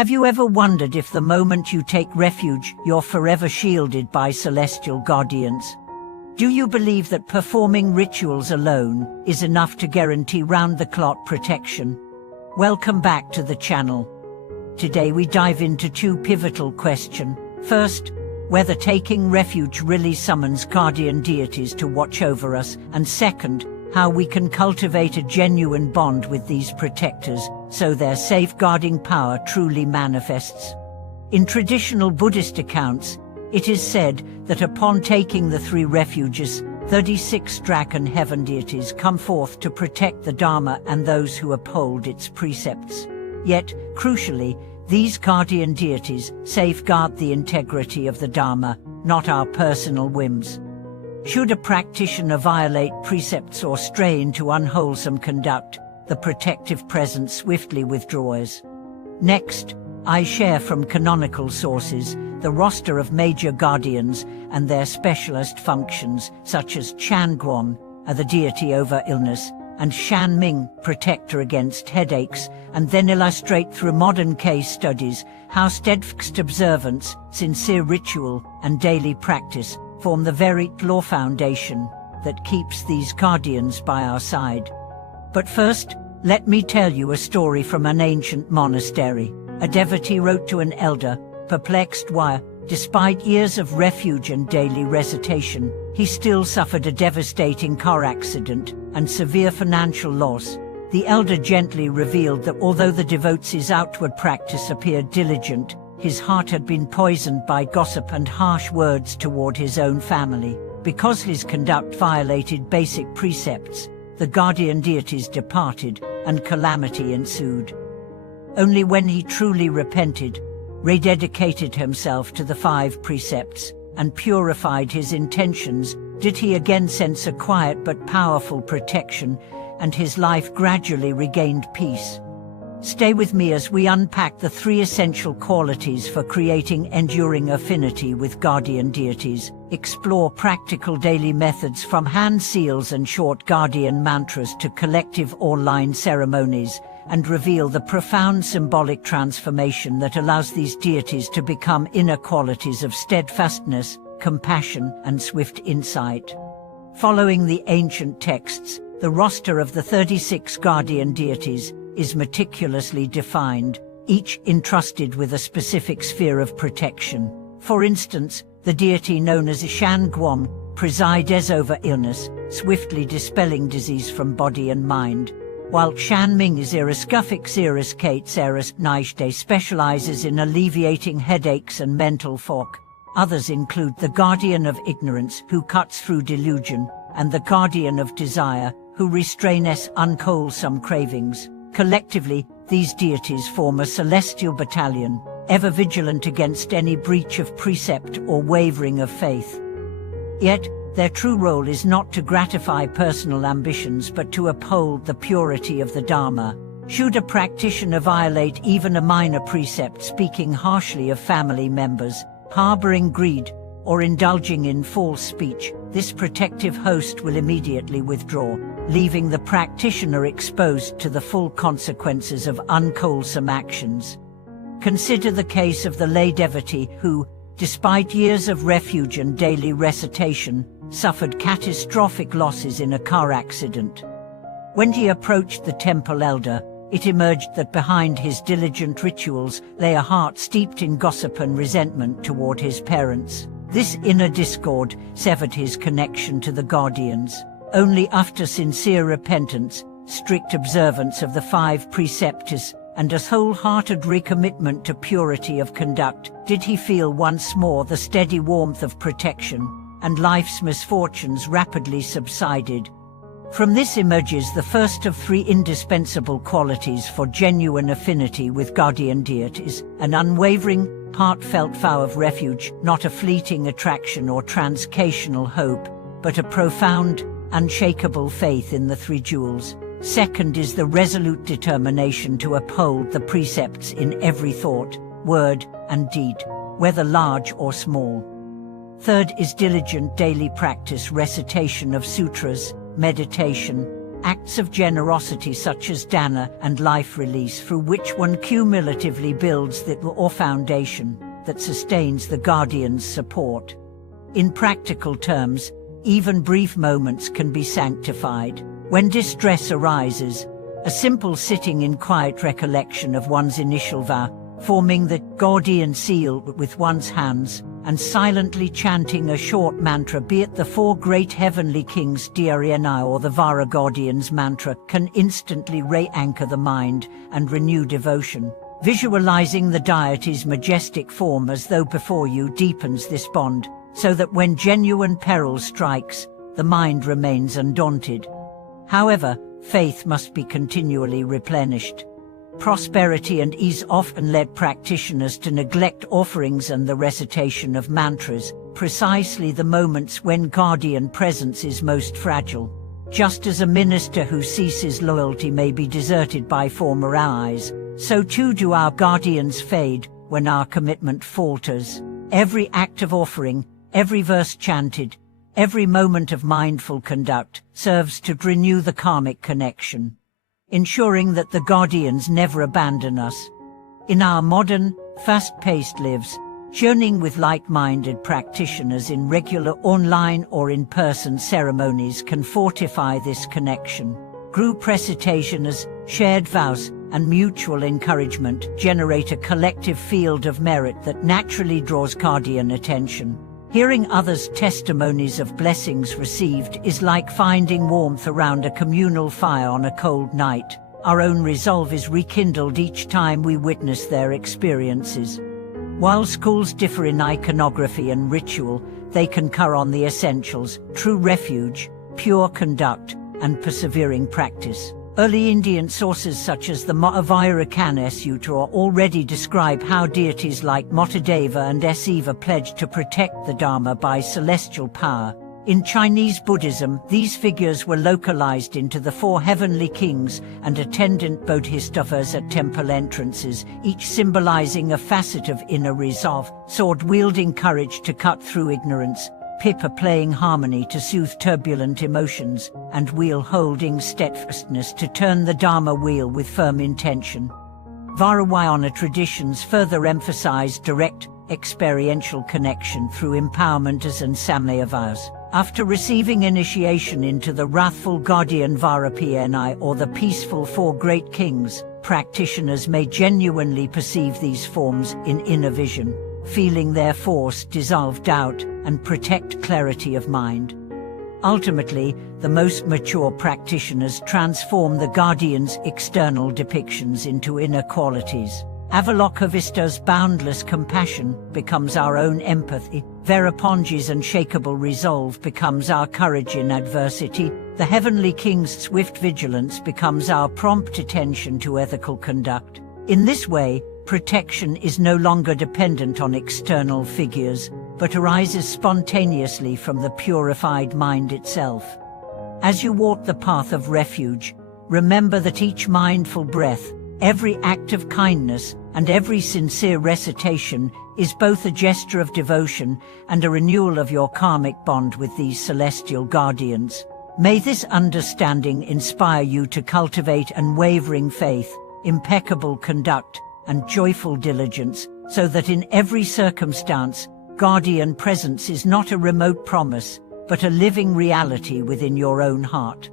Have you ever wondered if the moment you take refuge, you're forever shielded by celestial guardians? Do you believe that performing rituals alone is enough to guarantee round-the-clock protection? Welcome back to the channel. Today we dive into two pivotal questions. First, whether taking refuge really summons guardian deities to watch over us, and second, how we can cultivate a genuine bond with these protectors so their safeguarding power truly manifests. In traditional Buddhist accounts, it is said that upon taking the three refuges, 36 dragon heaven deities come forth to protect the Dharma and those who uphold its precepts. Yet, crucially, these guardian deities safeguard the integrity of the Dharma, not our personal whims. Should a practitioner violate precepts or stray into unwholesome conduct, the protective presence swiftly withdraws. Next, I share from canonical sources the roster of major guardians and their specialist functions, such as Chan Guan, the deity over illness, and Shan Ming, protector against headaches, and then illustrate through modern case studies how steadfast observance, sincere ritual, and daily practice form the very law foundation that keeps these guardians by our side. But first, let me tell you a story from an ancient monastery. A devotee wrote to an elder, perplexed why, despite years of refuge and daily recitation, he still suffered a devastating car accident and severe financial loss. The elder gently revealed that although the devotee's outward practice appeared diligent, his heart had been poisoned by gossip and harsh words toward his own family. Because his conduct violated basic precepts, the guardian deities departed, and calamity ensued. Only when he truly repented, rededicated himself to the 5 precepts, and purified his intentions, did he again sense a quiet but powerful protection, and his life gradually regained peace. Stay with me as we unpack the 3 essential qualities for creating enduring affinity with guardian deities, explore practical daily methods from hand seals and short guardian mantras to collective online ceremonies, and reveal the profound symbolic transformation that allows these deities to become inner qualities of steadfastness, compassion, and swift insight. Following the ancient texts, the roster of the 36 guardian deities is meticulously defined, each entrusted with a specific sphere of protection. For instance, the deity known as Shan Guan presides over illness, swiftly dispelling disease from body and mind, while Shan Ming is Iriscufix Iris Kates Eris Naishde specializes in alleviating headaches and mental fog. Others include the guardian of ignorance, who cuts through delusion, and the guardian of desire, who restrains unwholesome cravings. Collectively, these deities form a celestial battalion, ever vigilant against any breach of precept or wavering of faith. Yet, their true role is not to gratify personal ambitions but to uphold the purity of the Dharma. Should a practitioner violate even a minor precept, speaking harshly of family members, harboring greed, or indulging in false speech, this protective host will immediately withdraw, leaving the practitioner exposed to the full consequences of unwholesome actions. Consider the case of the lay devotee who, despite years of refuge and daily recitation, suffered catastrophic losses in a car accident. When he approached the temple elder, it emerged that behind his diligent rituals lay a heart steeped in gossip and resentment toward his parents. This inner discord severed his connection to the guardians. Only after sincere repentance, strict observance of the 5 precepts, and a wholehearted recommitment to purity of conduct did he feel once more the steady warmth of protection, and life's misfortunes rapidly subsided. From this emerges the first of 3 indispensable qualities for genuine affinity with guardian deities: an unwavering, heartfelt vow of refuge, not a fleeting attraction or transcational hope, but a profound, unshakable faith in the 3 jewels. Second is the resolute determination to uphold the precepts in every thought, word, and deed, whether large or small. Third is diligent daily practice, recitation of sutras, meditation, acts of generosity such as dana and life release, through which one cumulatively builds the or foundation that sustains the guardian's support. In practical terms, even brief moments can be sanctified. When distress arises, a simple sitting in quiet recollection of one's initial vow, forming the guardian seal with one's hands, and silently chanting a short mantra, be it the four great heavenly kings Deities or the Vara Guardian's mantra, can instantly re-anchor the mind and renew devotion. Visualizing the deity's majestic form as though before you deepens this bond, so that when genuine peril strikes, the mind remains undaunted. However, faith must be continually replenished. Prosperity and ease often led practitioners to neglect offerings and the recitation of mantras, precisely the moments when guardian presence is most fragile. Just as a minister who ceases loyalty may be deserted by former allies, so too do our guardians fade when our commitment falters. Every act of offering, every verse chanted, every moment of mindful conduct serves to renew the karmic connection, ensuring that the guardians never abandon us. In our modern, fast-paced lives, journeying with like-minded practitioners in regular online or in-person ceremonies can fortify this connection. Group recitations, shared vows, and mutual encouragement generate a collective field of merit that naturally draws guardian attention. Hearing others' testimonies of blessings received is like finding warmth around a communal fire on a cold night. Our own resolve is rekindled each time we witness their experiences. While schools differ in iconography and ritual, they concur on the essentials: true refuge, pure conduct, and persevering practice. Early Indian sources such as the Mahavira Sutra already describe how deities like Matadeva and Siva pledged to protect the Dharma by celestial power. In Chinese Buddhism, these figures were localized into the four heavenly kings and attendant bodhisattvas at temple entrances, each symbolizing a facet of inner resolve: sword-wielding courage to cut through ignorance, Pippa playing harmony to soothe turbulent emotions, and wheel-holding steadfastness to turn the Dharma wheel with firm intention. Varavayana traditions further emphasize direct, experiential connection through empowerment as and Samaya vows. After receiving initiation into the wrathful guardian Varapni or the peaceful four great kings, practitioners may genuinely perceive these forms in inner vision, feeling their force dissolve doubt and protect clarity of mind. Ultimately, the most mature practitioners transform the guardian's external depictions into inner qualities. Avalokiteshvara's boundless compassion becomes our own empathy. Virapanji's unshakable resolve becomes our courage in adversity. The heavenly king's swift vigilance becomes our prompt attention to ethical conduct. In this way, protection is no longer dependent on external figures, but arises spontaneously from the purified mind itself. As you walk the path of refuge, remember that each mindful breath, every act of kindness, and every sincere recitation is both a gesture of devotion and a renewal of your karmic bond with these celestial guardians. May this understanding inspire you to cultivate unwavering faith, impeccable conduct, and joyful diligence, so that in every circumstance, guardian presence is not a remote promise, but a living reality within your own heart.